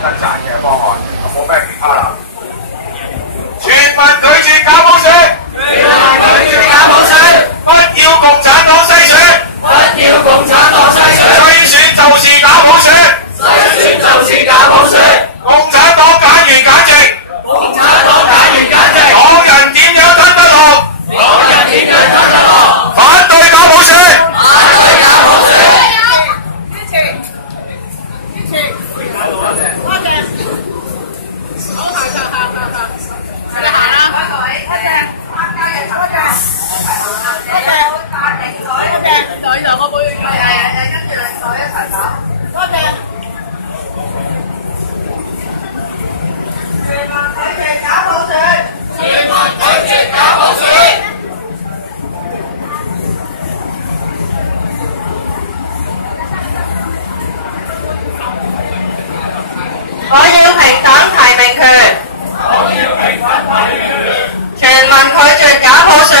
生產嘅方案，冇咩其他啦。全民拒絕假普選，全民拒絕假普選，不要共產黨篩選，不要共產黨篩選，篩選就是假普選，篩選就是假普選，共產黨簡完簡直，共產黨簡完簡直，港人點樣吞得落？港人點樣吞得落？反對假普選，反對假普選。我要平等提名權，全民拒絕假普選。